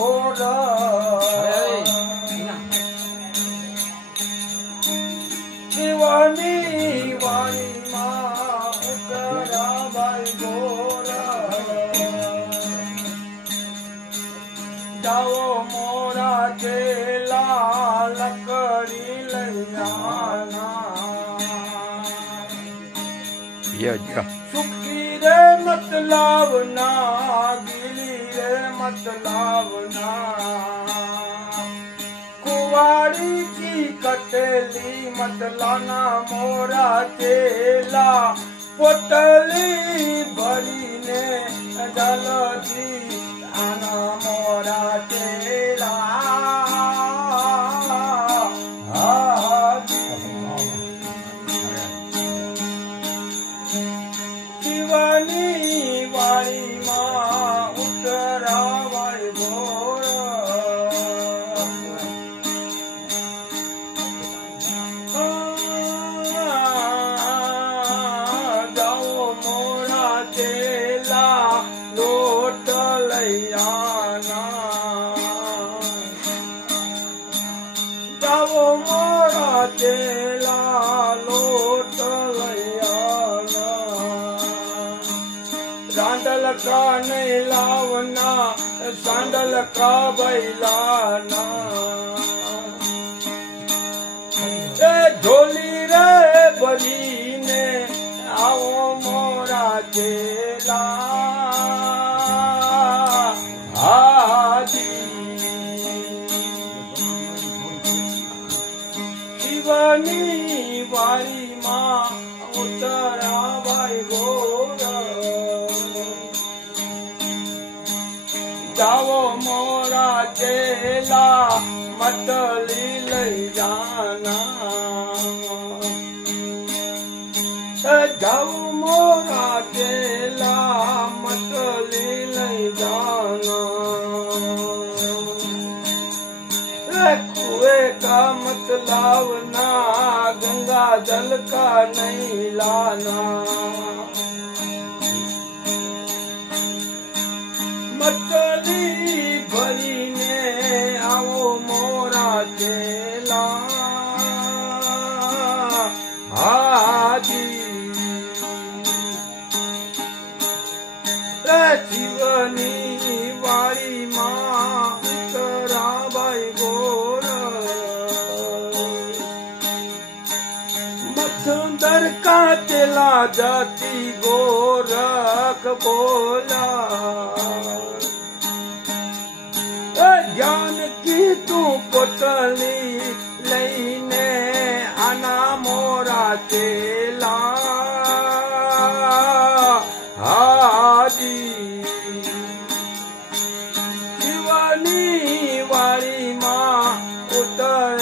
ગોર શિવની વાણીમાં ઉતરાભાઈ ગોર જાઓ મોરા ચેલા લકડી લૈયાના સુખી રે મતલબ ના ગીરી રે મતલબ ના कुवाड़ी की कटेली मतलाना मोरा चेला पोटली भरी ने डलती आना मोरा चेला शिवनी वाणीમાં ઉતરાવાય ગોર જાઓ મોરા ચેલા લોટ લૈયાના જાઓ મોરા ચેલા લોટ सांडल का नहीं लावना सांडल का बैलाना ए ढोली रे भरी ने आओ मोरा चेला हाजी शिवनी वाणी मां उतरावाय गोरा जाओ मोरा चेला मतली लई जाना जाओ मोरा चेला मतली लई जाना कुएं का मतलब ना गंगा जल का नहीं लाना मतली भरीने आओ मोरा चेला हाजी शिवनी वाણીમાં ઉતરાભાઈ ગોર મથુંદર કા ચેલા જાતી ગોરખ બોલા ज्ञान की तू पोटली लईने आना मोरा चेला हाजी शिवनी वाणीમાં ઉતર